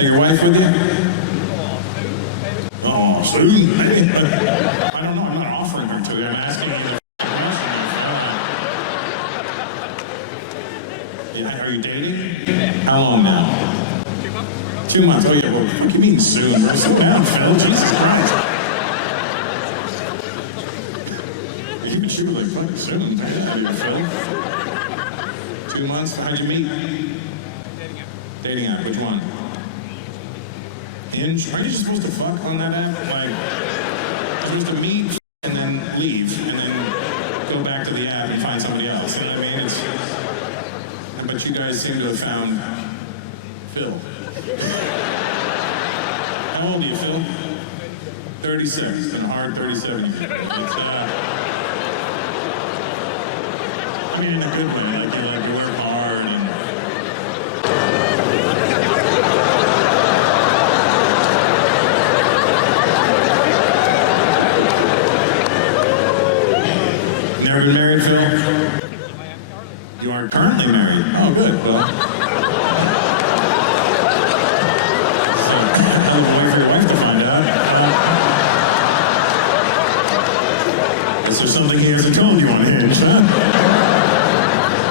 that your wife with you? Oh, Susan. I don't know. I'm not offering her to you. I'm asking you. Yeah, are you dating? How long now? 2 months. Oh, yeah. Well, what do you mean soon? Bro? Slow down, Phil. Jesus Christ. You shoot like fucking soon. Yeah, Phil. 2 months? How'd you meet? Dating app. Which one? Hinge? Aren't you supposed to fuck on that app? Like, you're supposed to meet and then leave and then go back to the app and find somebody else. You know what I mean? But you guys seem to have found Phil. How old are you, Phil? 36. And hard 37. It's, I mean, in a good way. Like, you work hard and... Never been married, Phil? You are currently married. Oh, good. Well,